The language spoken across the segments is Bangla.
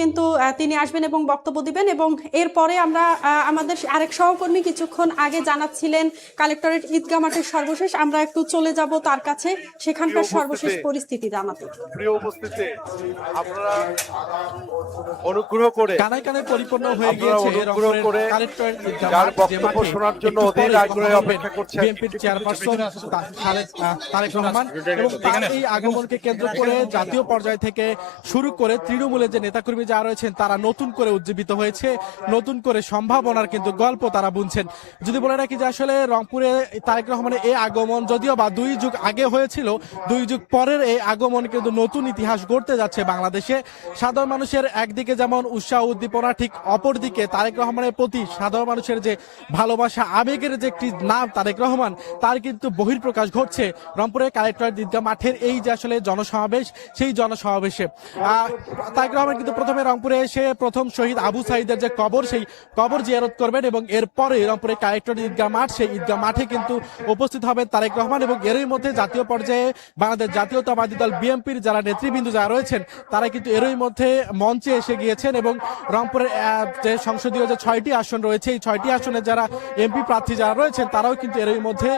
কিন্তু তিনি আসবেন এবং বক্তব্য দিবেন। এবং এরপরে আমরা আমাদের আরেক সহকর্মী কিছুক্ষণ আগে জানাচ্ছিলেন কালেক্টরেট ঈদগাহ মাঠের সর্বশেষ, আমরা একটু চলে যাব তার কাছে সেখানকার সর্বশেষ পরিস্থিতি জানাতে। প্রিয় উপস্থিতি, আপনারা অনুগ্রহ করে কানায় কানায় পরিপূর্ণ হয়ে গিয়েছে কালেক্টরেট ঈদগাহ মাঠ, যে মাঠে শোনার জন্য অধীর আগ্রহে অপেক্ষা করছেন বিএনপির চেয়ারপারসন তারেক রহমান, এবং তার এই আগমনকে কেন্দ্র করে জাতীয় পর্যায় থেকে শুরু করে তৃণমূলের যে নেতাকর্মী যারা রয়েছেন তারা নতুন করে উজ্জীবিত হয়েছে, নতুন করে সম্ভাবনার কিন্তু গল্প তারা বুনছেন। যদি বলে রাখি যে আসলে রংপুরে তারেক রহমানের এই আগমন যদিও বা 2 যুগ আগে হয়েছিল, 2 যুগ পরের এই আগমন কিন্তু নতুন ইতিহাস গড়তে যাচ্ছে বাংলাদেশে। সাধারণ মানুষের একদিকে যেমন উৎসাহ উদ্দীপনা, ঠিক অপরদিকে তারেক রহমানের প্রতি সাধারণ মানুষের যে ভালোবাসা, আবেগের যে একটি নাম তারেক রহমান, তার কিন্তু বহিঃপ্রকাশ ঘটছে রংপুরের কালেক্টরেট ঈদগাহ মাঠের এই যে আসলে জনসমাবেশ, সেই জনসমাবেশে তারেক রহমান কিন্তু প্রথমে রংপুরে এসে প্রথম শহীদ আবু সাঈদের যে কবর, সেই কবর জিয়ারত করবেন এবং এরপরে রংপুরের কালেক্টরেট ঈদগাহ মাঠ, সেই ঈদগাহ মাঠে কিন্তু উপস্থিত হবেন তারেক রহমান। এবং এরই মধ্যে জাতীয় পর্যায়ে বাংলাদেশ জাতীয়তাবাদী দল বিএনপির যারা নেতৃবৃন্দ যারা রয়েছেন তারা কিন্তু এরই মধ্যে মঞ্চে এসে গিয়েছেন এবং রংপুরের যে সংসদীয় যে 6টি আসন রয়েছে, এই 6টি আসনে যারা এমপি প্রার্থী যারা রয়েছেন তারাও কিন্তু এরই মধ্যে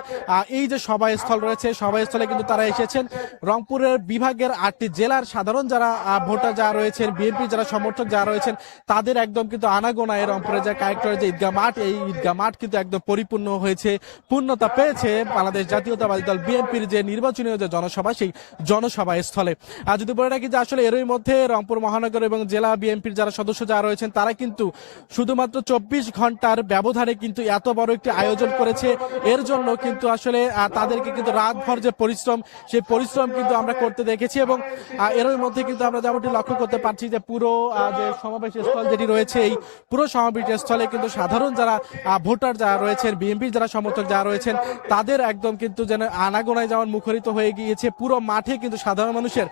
এই যে সভাস্থল রয়েছে, সভাস্থলে কিন্তু তারা এসেছেন। রংপুরের বিভাগের 8টি জেলার সাধারণ যারা ভোটার যারা রয়েছেন, বিএনপি যারা সমর্থক যারা রয়েছেন, তাদের একদম কিন্তু আনাগোনায় রংপুরের যে কালেক্টরের যে ঈদগাহ মাঠ, এই ঈদগাহ মাঠ কিন্তু একদম পরিপূর্ণ হয়েছে, পূর্ণতা পেয়েছে বাংলাদেশ জাতীয়তাবাদী দল বিএনপির যে নির্বাচনীয় যে জনসভা, সেই জনসভা স্থলে। আর যদি বলে রাখি যে আসলে এরই মধ্যে রংপুর মহানগর এবং জেলা বিএনপির যারা সদস্য যারা রয়েছেন তারা কিন্তু শুধুমাত্র 24 ঘন্টার ব্যবধানে কিন্তু এত বড় একটি আয়োজন করেছে। এর জন্য কিন্তু আসলে তাদেরকে কিন্তু রাতভর যে পরিশ্রম, সেই পরিশ্রম কিন্তু আমরা করতে দেখেছি। এবং এরই মধ্যে কিন্তু আমরা যেমনটি লক্ষ্য করতে পারছি যে পুরো যে সমাবেশ স্থল যেটি রয়েছে, এই পুরো সমাবেশ স্থলে কিন্তু সাধারণ যারা ভোটার যারা রয়েছেন, বিএনপির যারা সমর্থক যারা রয়েছেন, তাদের একদম কিন্তু যেন আনাগোনায় যেমন মুখরিত হয়ে গিয়েছে। পুরো মাঠে কিন্তু সাধারণ মানুষের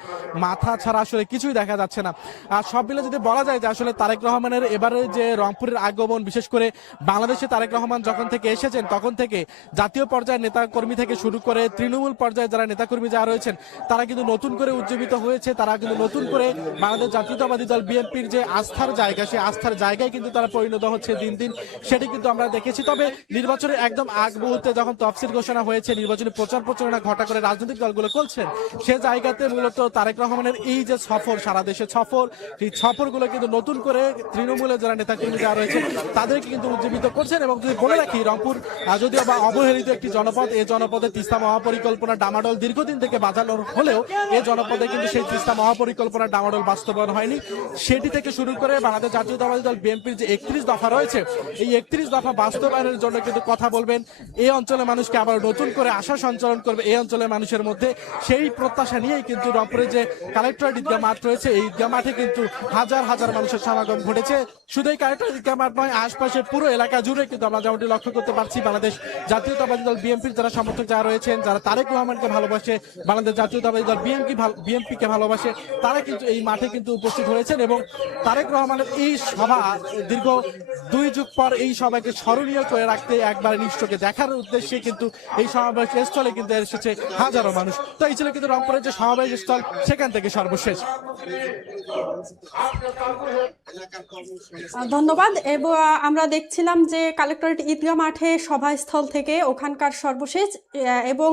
মাথা ছাড়া আসলে কিছুই দেখা যাচ্ছে না। আর সব মিলে যদি বলা যায় যে আসলে তারেক রহমানের এবারে যে রংপুরের আগমন, বিশেষ করে বাংলাদেশে তারেক রহমান যখন থেকে এসেছেন তখন থেকে জাতীয় পর্যায়ের নেতাকর্মী থেকে শুরু করে তৃণমূল পর্যায়ে যারা নেতাকর্মী যারা রয়েছেন তারা কিন্তু নতুন করে উজ্জীবিত হয়েছে। তারা কিন্তু নতুন করে বাংলাদেশ জাতীয়তাবাদী দল বিএনপির যে আস্থার জায়গা, সেই আস্থার জায়গায় কিন্তু তারা পরিণত হচ্ছে দিন দিন, সেটি কিন্তু আমরা দেখেছি। তবে নির্বাচনের একদম আগ মুহূর্তে যখন তফসিল ঘোষণা হয়েছে, নির্বাচনী প্রচার প্রচারণা ঘটা করে রাজনৈতিক দলগুলো করছেন, সে জায়গাতে মূলত তারেক রহমানের এই যে সফর, সারা দেশে সফর, সেই সফরগুলো কিন্তু নতুন করে তৃণমূলের যারা নেতাকর্মী যারা রয়েছে তাদেরকে কিন্তু উজ্জীবিত করছেন। এবং যদি বলে রাখি রংপুর যদিও বা অবহেলিত একটি জনপদ, এই জনপদে তিস্তা মহাপরিকল্পনা ডামাডোল দীর্ঘদিন থেকে বাজানো হলেও এই জনপদে কিন্তু সেই তিস্তা মহাপরিকল্পনা ডামাডোল বাস্তবায়ন হয়নি। সেটি থেকে শুরু করে বাংলাদেশ জাতীয়তাবাদী দল বিএনপির যে 31 দফা রয়েছে, এই 31 দফা বাস্তবায়নের জন্য কিন্তু কথা বলবেন, এই অঞ্চলের মানুষকে আবার নতুন করে আশা সঞ্চালন করবে এই অঞ্চলের মানুষের মধ্যে। সেই প্রত্যাশা নিয়েই কিন্তু রংপুরে যে কালেক্টরেট ঈদগাহ মাঠ রয়েছে, এই ঈদগাহ মাঠে কিন্তু হাজার হাজার মানুষের সমাগম ঘটেছে। শুধু এই কালেক্টরেট ঈদগাহ মাঠ নয়, আশপাশের পুরো এলাকা জুড়ে কিন্তু আমরা যেমনটি লক্ষ্য করতে পারছি বাংলাদেশ জাতীয়তাবাদী দল বিএনপির যারা সমর্থক যারা রয়েছেন, যারা তারেক রহমানকে ভালোবাসে, বাংলাদেশ জাতীয়তাবাদী দল বিএনপিকে ভালোবাসে, তারা কিন্তু এই মাঠে কিন্তু উপস্থিত হয়েছেন। এবং তারেক রহমানের এই সভা দীর্ঘ 2 যুগ পর এই সভাকে স্মরণীয় করে রাখতে, একবার নিশ্চয়কে দেখার উদ্দেশ্যে কিন্তু এই সমাবেশ স্থলে কিন্তু এসেছে হাজারো মানুষ। তো এই ছিল কিন্তু রংপুরের যে সমাবেশ স্থল, সেখান থেকে সর্বশেষ। ধন্যবাদ। এবং আমরা দেখছিলাম যে কালেক্টরেট ঈদগাহ মাঠে সভাস্থল থেকে ওখানকার সর্বশেষ এবং